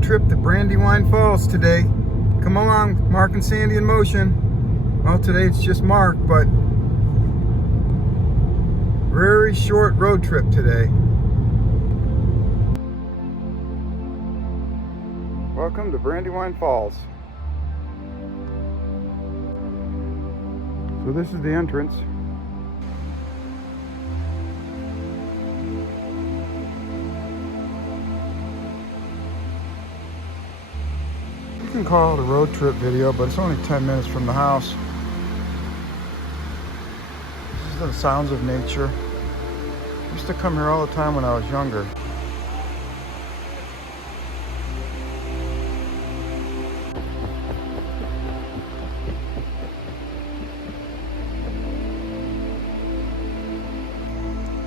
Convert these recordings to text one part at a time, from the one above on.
road trip to Brandywine Falls today. Come along, Mark and Sandie in motion. Well, today it's just Mark, but very short road trip today. Welcome to Brandywine Falls. So this is the entrance. You can call it a road trip video, but it's only 10 minutes from the house. This is the sounds of nature. I used to come here all the time when I was younger.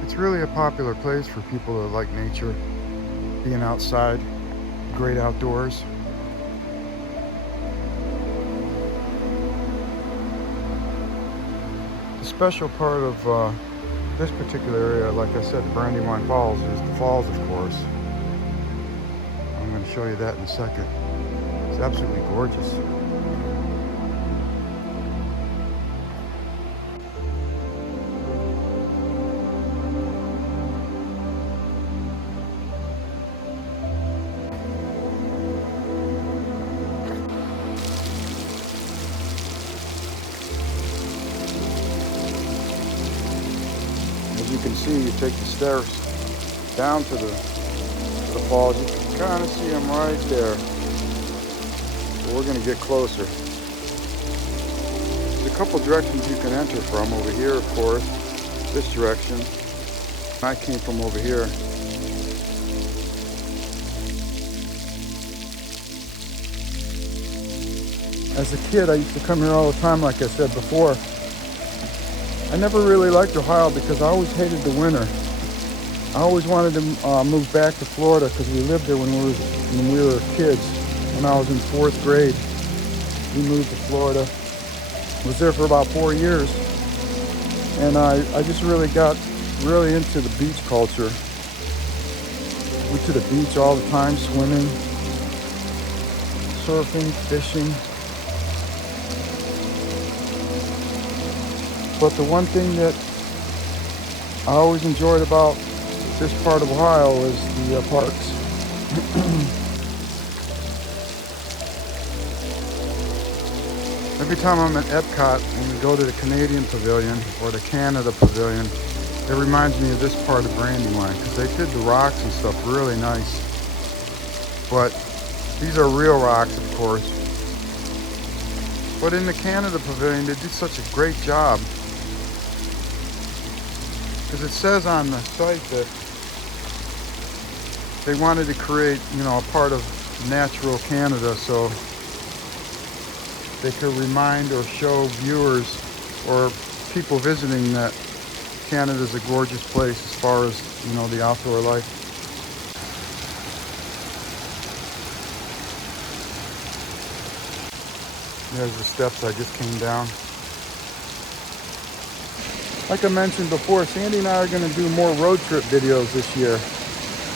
It's really a popular place for people that like nature, being outside, great outdoors. The special part of this particular area, like I said, Brandywine Falls, is the falls, of course. I'm going to show you that in a second. It's absolutely gorgeous. As you can see, you take the stairs down to the falls. You can kind of see them right there. But we're going to get closer. There's a couple directions you can enter from. Over here, of course, this direction. I came from over here. As a kid, I used to come here all the time, like I said before. I never really liked Ohio because I always hated the winter. I always wanted to move back to Florida because we lived there when we were kids. When I was in 4th grade, we moved to Florida. Was there for about 4 years. And I just really got really into the beach culture. Went to the beach all the time, swimming, surfing, fishing. But the one thing that I always enjoyed about this part of Ohio is the parks. Every time I'm at Epcot, when we go to the Canadian Pavilion or the Canada Pavilion, it reminds me of this part of Brandywine because they did the rocks and stuff really nice. But these are real rocks, of course. But in the Canada Pavilion, they did such a great job. Because it says on the site that they wanted to create, a part of natural Canada so they could remind or show viewers or people visiting that Canada's a gorgeous place as far as, the outdoor life. There's the steps I just came down. Like I mentioned before, Sandie and I are going to do more road trip videos this year.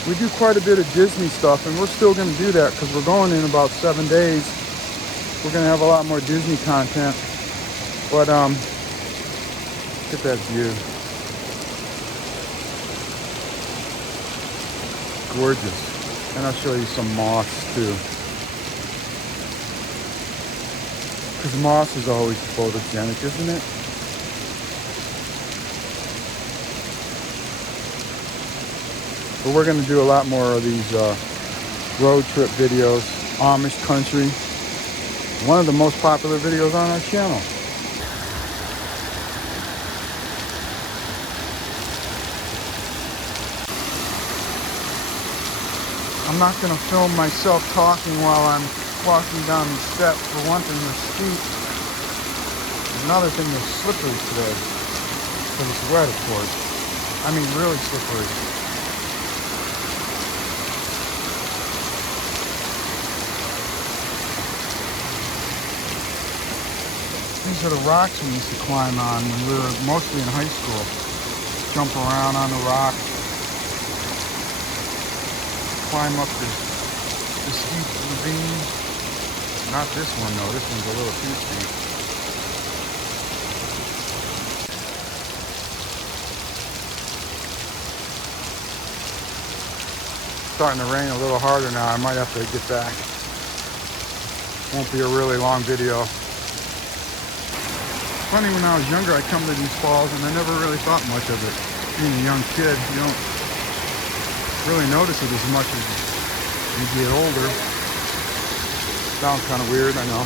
We do quite a bit of Disney stuff, and we're still going to do that because we're going in about 7 days. We're going to have a lot more Disney content. But, look at that view. Gorgeous. And I'll show you some moss, too. Because moss is always photogenic, isn't it? But we're going to do a lot more of these road trip videos, Amish country. One of the most popular videos on our channel. I'm not going to film myself talking while I'm walking down the steps. For one thing, they're steep. Another thing, they're slippery today. Because it's wet, of course. I mean, really slippery. These are the rocks we used to climb on when we were mostly in high school. Jump around on the rock. Climb up this the steep ravine. Not this one though, this one's a little too steep. Starting to rain a little harder now. I might have to get back. Won't be a really long video. Funny, when I was younger, I'd come to these falls and I never really thought much of it. Being a young kid, you don't really notice it as much as you get older. Sounds kind of weird, I know.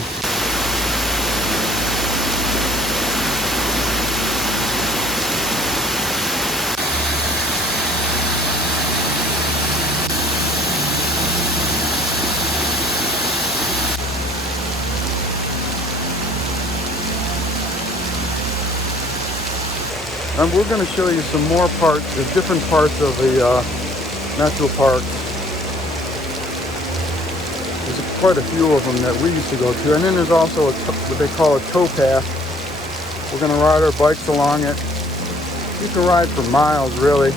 And we're going to show you some more parts, the different parts of the natural park. There's quite a few of them that we used to go to. And then there's also what they call a tow path. We're going to ride our bikes along it. You can ride for miles, really.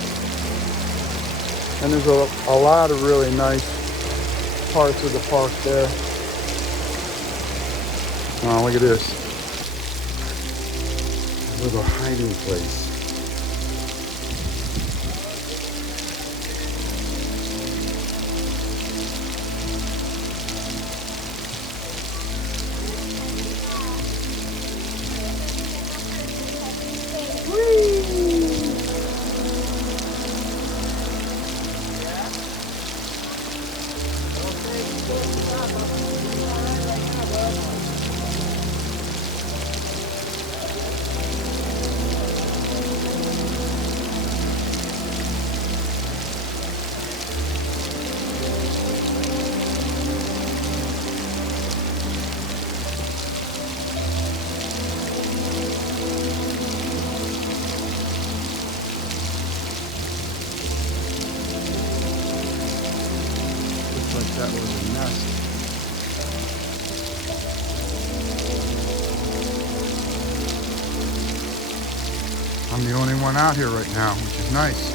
And there's a lot of really nice parts of the park there. Oh, look at this. A little hiding place. That was a nest. I'm the only one out here right now, which is nice.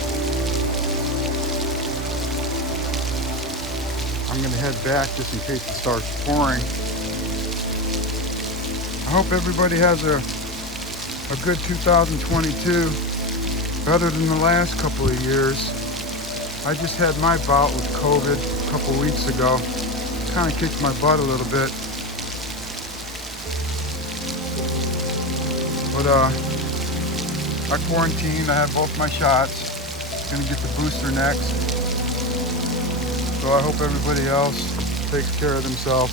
I'm going to head back just in case it starts pouring. I hope everybody has a good 2022, better than the last couple of years. I just had my bout with COVID a couple weeks ago. Kind of kicked my butt a little bit. But I quarantined, I had both my shots. Gonna get the booster next. So I hope everybody else takes care of themselves.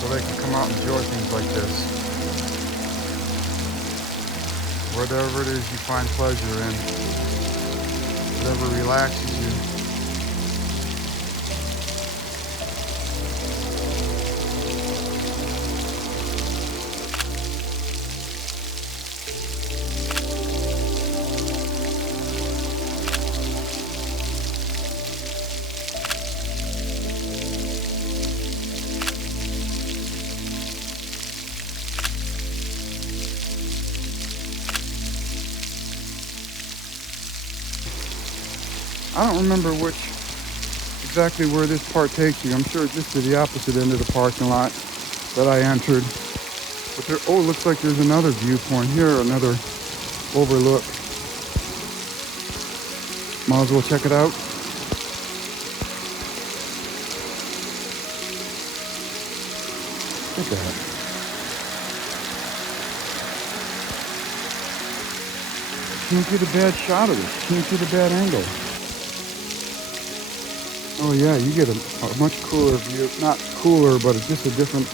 So they can come out and enjoy things like this. Whatever it is you find pleasure in, whatever relaxes you. I don't remember exactly where this part takes you. I'm sure it's just to the opposite end of the parking lot that I entered. But there, oh, it looks like there's another viewpoint here, another overlook. Might as well check it out. Look at that. Can't get a bad shot of this. Can't get a bad angle. Oh yeah, you get a much cooler view. Not cooler, but it's just a different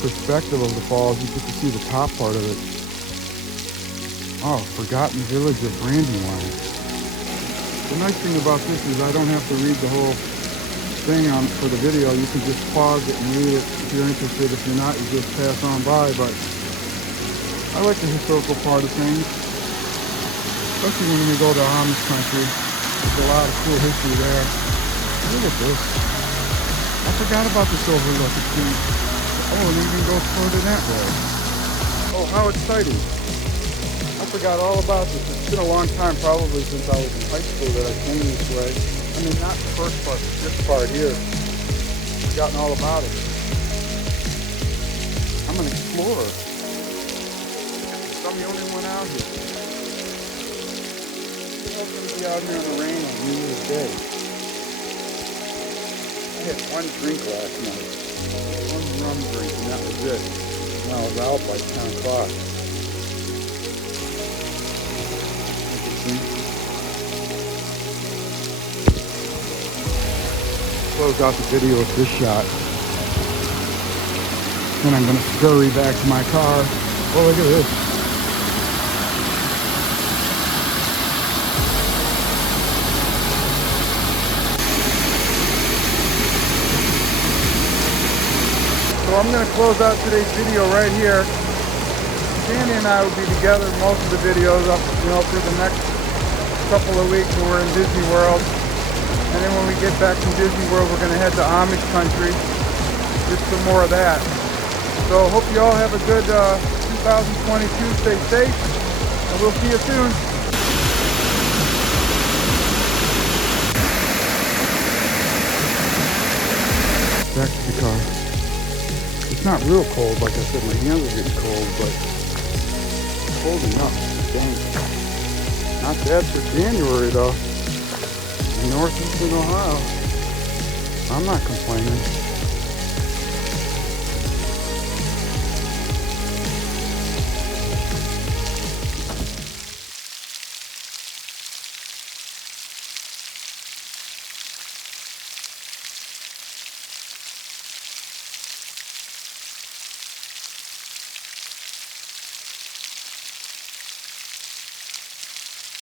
perspective of the falls. You get to see the top part of it. Oh, forgotten village of Brandywine. The nice thing about this is I don't have to read the whole thing for the video. You can just pause it and read it if you're interested. If you're not, you just pass on by. But I like the historical part of things, especially when we go to Amish country. There's a lot of cool history there. Look at this. I forgot about this overlook. Oh, and you can go further that way. Oh, how exciting. I forgot all about this. It's been a long time, probably since I was in high school, that I came this way. I mean, not the first part, but this part here. I've forgotten all about it. I'm an explorer. I'm the only one out here. I'm going to be out here in the rain on New Year's Day. I had one drink last night. One rum drink, and that was it. And I was out by 10 o'clock. Close out the video with this shot. Then I'm going to scurry back to my car. Oh, look at this. So I'm going to close out today's video right here. Sandie and I will be together in most of the videos up, through the next couple of weeks when we're in Disney World. And then when we get back from Disney World, we're going to head to Amish country. Just some more of that. So hope you all have a good 2022. Stay safe, and we'll see you soon. Back to the car. It's not real cold, like I said, my hands are getting cold, but it's cold enough. Dang. Not bad for January though. In northeastern Ohio. I'm not complaining.